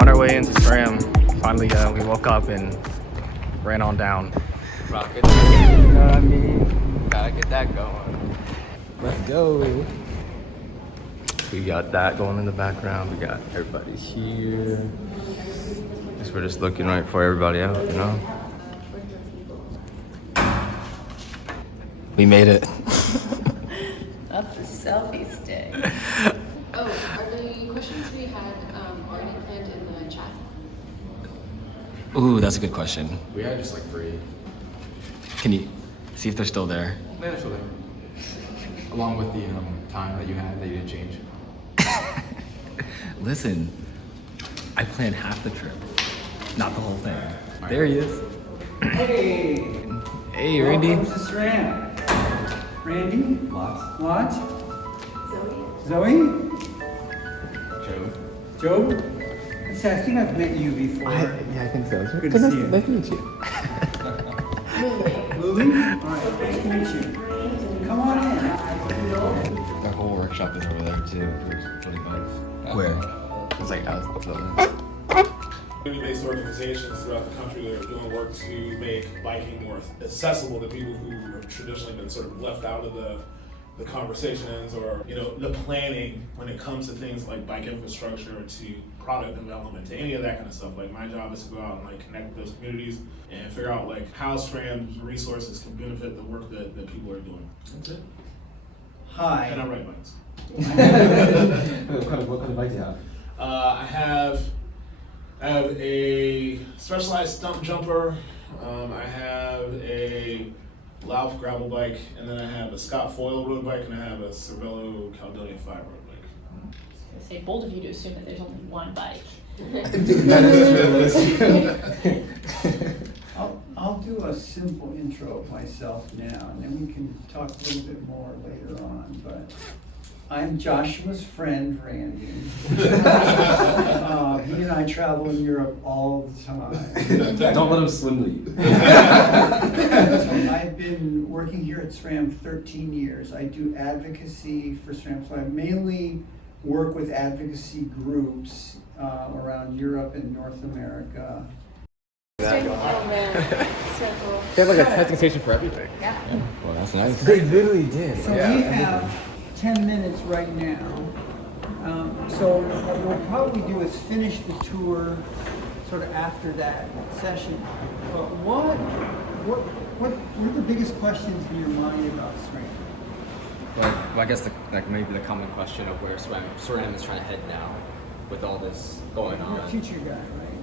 On our way into SRAM, finally we woke up and ran on down. Rocket, you know what I mean? Gotta get that going. Let's go. We got that going in the background. We got everybody here. Guess we're just looking right for everybody out, you know? We made it. Up the selfie stick. Oh, are the questions we had already planned in the chat? Ooh, that's a good question. We had just like 3. Can you see if they're still there? Yeah, they're still there. Along with the time that you had that you didn't change. Listen, I planned half the trip, not the whole thing. There he is. Hey! Hey, Randy. Welcome to SRAM. Randy? What? Zoe? Joe. Joe? I think I've met you before. Yeah, I think so. Good to see you. Nice to meet you. Lily? Alright, nice to meet you. Come on in. Our whole workshop is over there too. For 20 bucks. Where? It's like out of the Community-based organizations throughout the country that are doing work to make biking more accessible to people who have traditionally been sort of left out of the conversations or, you know, the planning when it comes to things like bike infrastructure, to product development, to any of that kind of stuff. Like, my job is to go out and like connect with those communities and figure out like how SRAM's resources can benefit the work that people are doing. That's it. Hi. And I ride bikes. What kind of bike do you have? I have a specialized stump jumper. I have a Lauf gravel bike, and then I have a Scott Foyle road bike, and I have a Cervelo Caledonia 5 road bike. I say bold of you to assume that there's only one bike. That is true. I'll do a simple intro of myself now, and then we can talk a little bit more later on. But I'm Joshua's friend, Randy. He and I travel in Europe all the time. Don't let him swindle you. So I've been working here at SRAM 13 years. I do advocacy for SRAM, so I mainly work with advocacy groups around Europe and North America. So cool. They have like a testing station for everything. Yeah. Well, that's nice. They literally did. So we have 10 minutes right now. So what we'll probably do is finish the tour sort of after that session. But what are the biggest questions in your mind about SRAM? Well, I guess maybe the common question of where SRAM is trying to head now with all this going on. You're a future guy, right?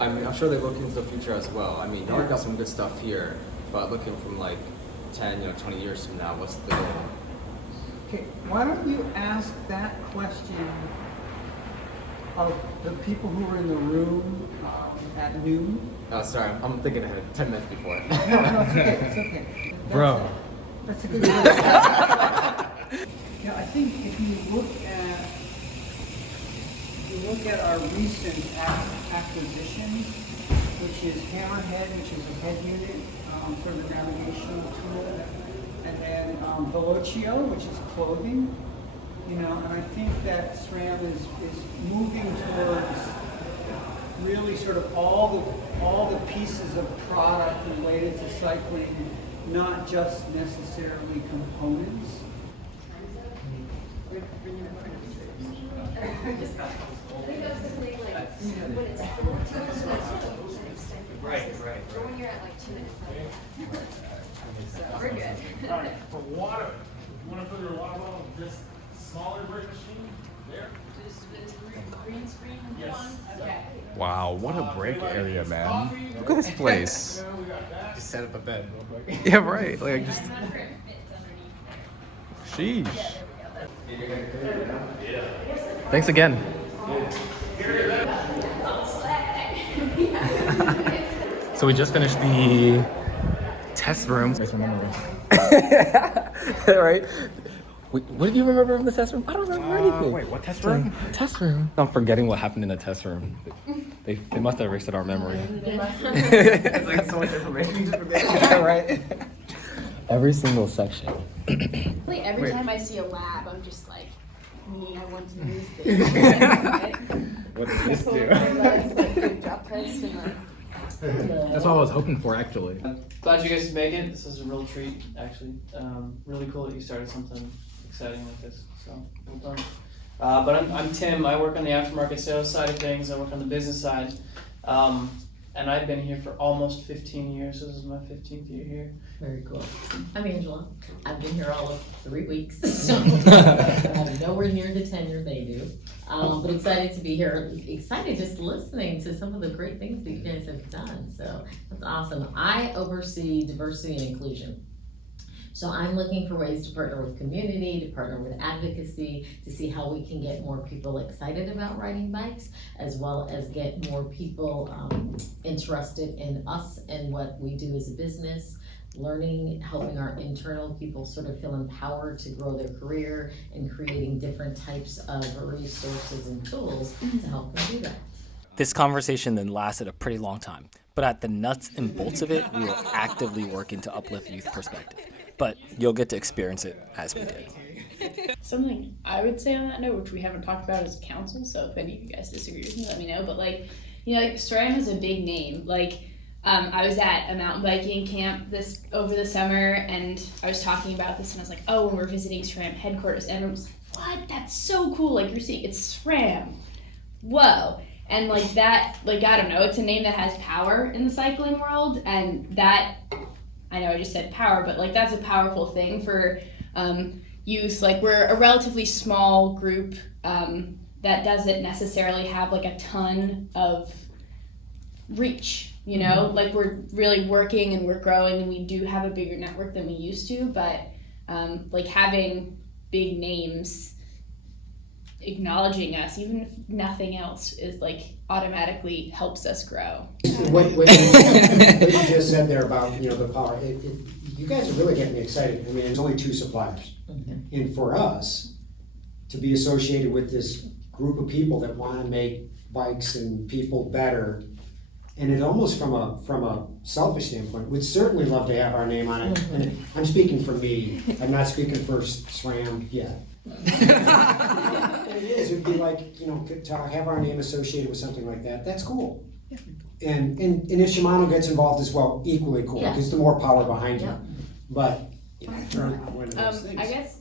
I mean, I'm sure they look into the future as well. I mean, you already got some good stuff here, but looking from like 10, 20 years from now, what's the goal? Okay, why don't you ask that question of the people who were in the room at noon? Sorry, I'm thinking ahead 10 minutes before. No, it's okay, it's okay. Bro. That's a good one. Yeah, I think if you look at our recent acquisition, which is Hammerhead, which is a head unit for the navigational tool, and then Velocio, which is clothing, and I think that SRAM is moving towards really sort of all the pieces of product related to cycling, not just necessarily components. Right. Or when you're at like 2 minutes left. So we're good. All right, for water, you want to fill your water bottle with this smaller brick machine there? Just this green screen Yes. one? Okay. Wow, what a break area, man. Look at this place. We got that. Just set up a bed real quick. Yeah, right. Like, just. I'm not sure if it fits underneath. Sheesh. Thanks again. So we just finished the test room. Nice remember. Right? What did you remember from the test room? I don't remember anything. Wait, what test room? Test room. I'm forgetting what happened in the test room. They must have erased our memory. It's like so much information you just forget. Right? Every single section. Like every time I see a lab, I'm just like, Me, I want to use this. What does this do? Drop test and like. That's what I was hoping for, actually. Glad you guys could make it. This is a real treat, actually. Really cool that you started something exciting like this. So, well done. But I'm Tim. I work on the aftermarket sales side of things. I work on the business side. And I've been here for almost 15 years. This is my 15th year here. Very cool. I'm Angela. I've been here all of 3 weeks, so I have nowhere near the tenure they do. But excited to be here. Excited just listening to some of the great things that you guys have done. So that's awesome. I oversee diversity and inclusion. So I'm looking for ways to partner with community, to partner with advocacy, to see how we can get more people excited about riding bikes, as well as get more people interested in us and what we do as a business, learning, helping our internal people sort of feel empowered to grow their career, and creating different types of resources and tools to help them do that. This conversation then lasted a pretty long time, but at the nuts and bolts of it, we were actively working to uplift youth perspective. But you'll get to experience it as we did. Something I would say on that note, which we haven't talked about as a council, so if any of you guys disagree with me, let me know. But like, you know, like SRAM is a big name. Like, I was at a mountain biking camp over the summer, and I was talking about this, and I was like, oh, when we're visiting SRAM headquarters, and I was like, what? That's so cool! Like, you're seeing it's SRAM. Whoa! And like that, like I don't know, it's a name that has power in the cycling world, and that. I know I just said power, but like that's a powerful thing for youth. Like we're a relatively small group that doesn't necessarily have like a ton of reach, you know? Mm-hmm. Like we're really working and we're growing and we do have a bigger network than we used to, but like having big names acknowledging us, even if nothing else, is like automatically helps us grow. What you just said there about, you know, the power, you guys are really getting me excited. I mean, there's only 2 suppliers. Mm-hmm. And for us to be associated with this group of people that want to make bikes and people better, and it almost from a selfish standpoint, we'd certainly love to have our name on it. Mm-hmm. And I'm speaking for me. I'm not speaking for SRAM yet. It is. It'd be like, you know, to have our name associated with something like that. That's cool. Yeah. And if Shimano gets involved as well, equally cool, because the more power behind you. But I guess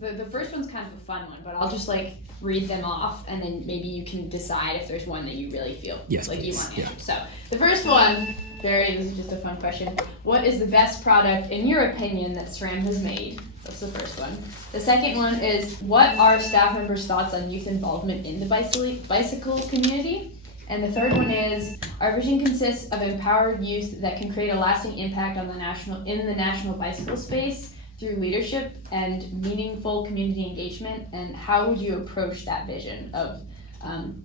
the first one's kind of a fun one, but I'll just like read them off, and then maybe you can decide if there's one that you really feel like you want to answer. So the first one, this is just a fun question. What is the best product in your opinion that SRAM has made? That's the first one. The second one is, what are staff members' thoughts on youth involvement in the bicycle community? And the third one is, our vision consists of empowered youth that can create a lasting impact on the national bicycle space through leadership and meaningful community engagement. And how would you approach that vision of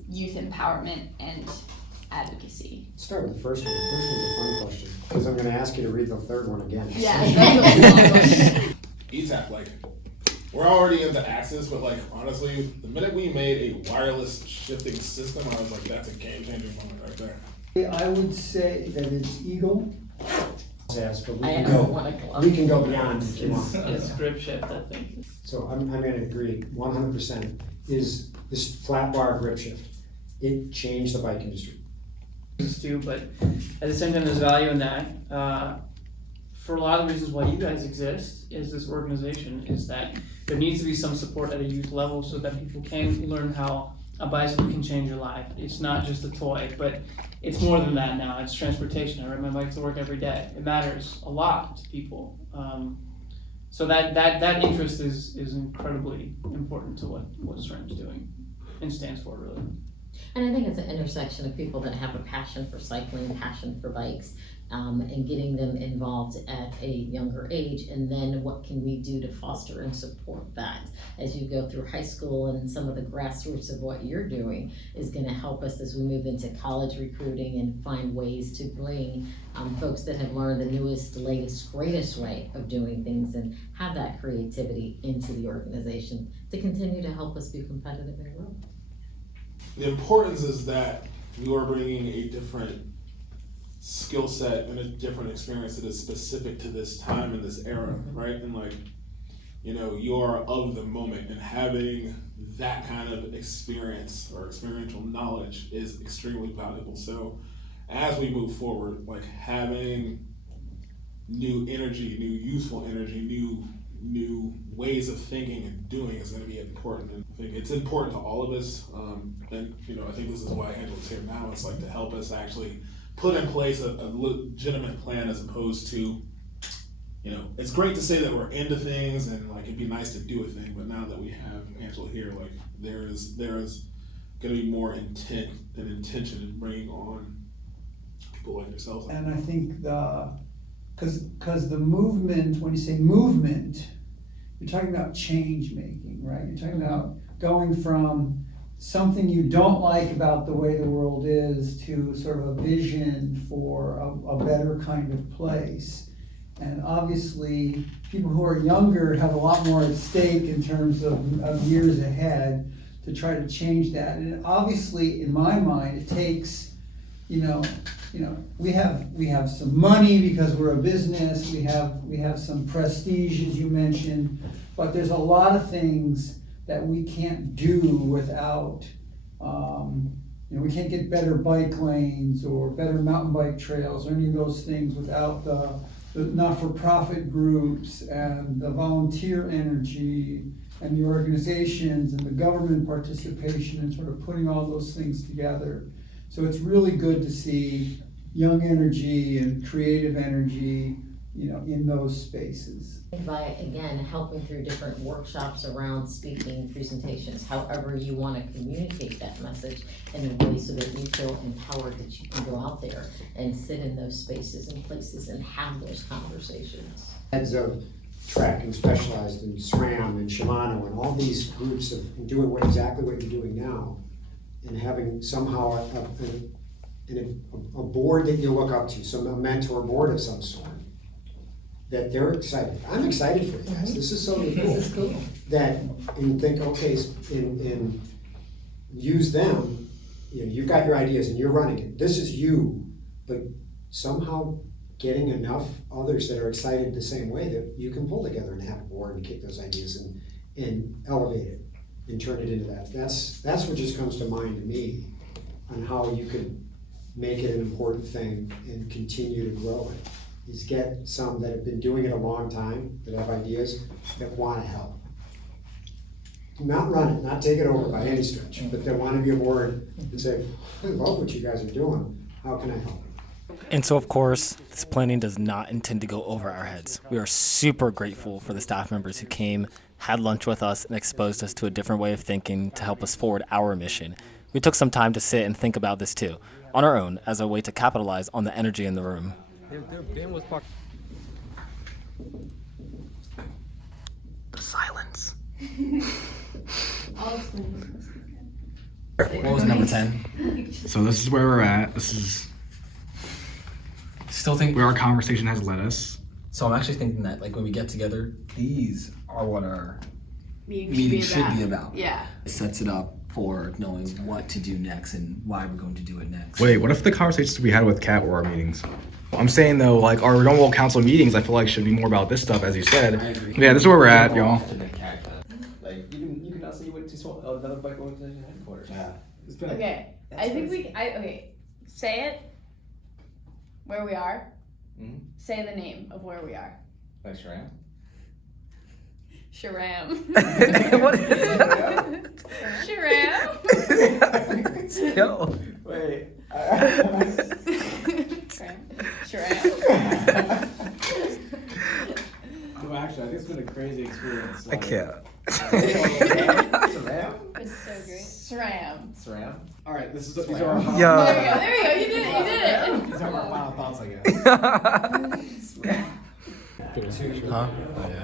youth empowerment and advocacy? Start with the first one. The first one's a fun question, because I'm going to ask you to read the third one again. Yeah. ETAC, like, we're already into Axis, but like, honestly, the minute we made a wireless shifting system, I was like, that's a game-changing moment right there. I would say that it's Eagle. Yes, but we can go beyond if you want. It's grip shift, I think. So I'm going to agree 100%. Is this flat bar grip shift? It changed the bike industry. Too, but at the same time, there's value in that. For a lot of the reasons why you guys exist is this organization, is that there needs to be some support at a youth level so that people can learn how a bicycle can change your life. It's not just a toy, but it's more than that now. It's transportation. I ride my bike to work every day. It matters a lot to people. So that interest is incredibly important to what SRAM's doing and stands for, really. And I think it's an intersection of people that have a passion for cycling, passion for bikes, and getting them involved at a younger age, and then what can we do to foster and support that as you go through high school, and some of the grassroots of what you're doing is going to help us as we move into college recruiting and find ways to bring folks that have learned the newest, latest, greatest way of doing things and have that creativity into the organization to continue to help us be competitive and grow. The importance is that you are bringing a different skill set and a different experience that is specific to this time and this era, right? And like, you know, you're of the moment, and having that kind of experience or experiential knowledge is extremely valuable. So as we move forward, like having new energy, new useful energy, new ways of thinking and doing is going to be important. And I think it's important to all of us. And I think this is why Angela's here now. It's like to help us actually put in place a legitimate plan, as opposed to, it's great to say that we're into things and like it'd be nice to do a thing, but now that we have Angela here, like there is going to be more intent and intention in bringing on people like yourselves. And I think because the movement, when you say movement, you're talking about change making, right? You're talking about going from something you don't like about the way the world is to sort of a vision for a better kind of place. And obviously, people who are younger have a lot more at stake in terms of years ahead to try to change that. And obviously, in my mind, it takes, we have some money because we're a business. We have some prestige, as you mentioned, but there's a lot of things that we can't do without. We can't get better bike lanes or better mountain bike trails or any of those things without the not-for-profit groups and the volunteer energy and the organizations and the government participation and sort of putting all those things together. So it's really good to see young energy and creative energy, in those spaces. By, again, helping through different workshops around speaking, presentations, however you want to communicate that message in a way so that you feel empowered that you can go out there and sit in those spaces and places and have those conversations. Heads of track and specialized and SRAM and Shimano and all these groups of doing exactly what you're doing now, and having somehow a board that you look up to, a mentor board of some sort, that they're excited. I'm excited for you guys. This is so cool. This is cool. And think, okay, and use them. You've got your ideas and you're running it. This is you, but somehow getting enough others that are excited the same way that you can pull together and have a board and kick those ideas and elevate it and turn it into that. That's what just comes to mind to me on how you can make it an important thing and continue to grow it. Is get some that have been doing it a long time, that have ideas, that want to help. Not run it, not take it over by any stretch, but they want to be aboard and say, I love what you guys are doing. How can I help? And so, of course, this planning does not intend to go over our heads. We are super grateful for the staff members who came, had lunch with us, and exposed us to a different way of thinking to help us forward our mission. We took some time to sit and think about this too, on our own, as a way to capitalize on the energy in the room. The silence. I'll explain. What was number 10? So this is where we're at. This is still think where our conversation has led us. So I'm actually thinking that like when we get together, these are what our Meeting should be about. Yeah. It sets it up for knowing what to do next and why we're going to do it next. Wait, what if the conversations we had with Kat were our meetings? I'm saying though, like our normal council meetings, I feel like should be more about this stuff, as you said. Yeah, this is where we're at, y'all. Like you can also you went to another bike organization headquarters. Yeah. It's been Okay. I think okay. Say it. Where we are. Mm-hmm. Say the name of where we are. Like SRAM. SRAM. What is it? SRAM. Yo. Wait. SRAM. No, actually, I think it's been a crazy experience. I can't. SRAM? It's so great. SRAM. SRAM? Alright, these are our Yo. There you go. You did it. These are our final thoughts, I guess. Huh?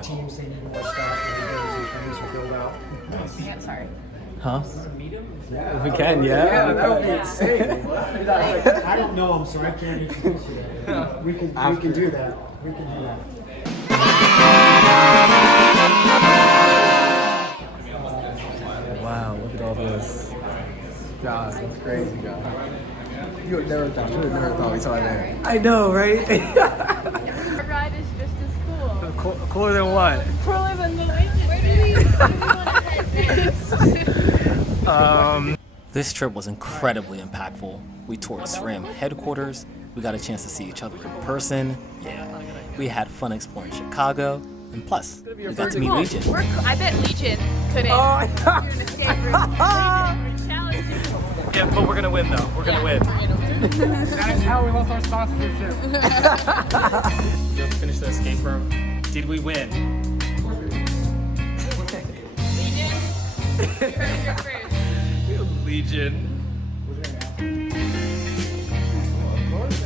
Teams, they need more staff, and those and things are filled out. Yeah, sorry. Huh? If we can, yeah. That would be insane. I don't know them, so I can't introduce you. We can do that. We can do that. Wow, look at all this. God, that's crazy, God. You would never thought we saw that. I know, right? Our ride is just as cool. Cooler than what? Cooler than the Where do we want to head This trip was incredibly impactful. We toured SRAM headquarters. We got a chance to see each other in person. Yeah. We had fun exploring Chicago. And plus, we got to meet Legion. I bet Legion couldn't do an escape room. Legion, challenge you. Yeah, but we're gonna win though. We're gonna win. That is how we lost our sponsorship. Just finish the escape room. Did we win? Legion, you're first. Legion. Of course.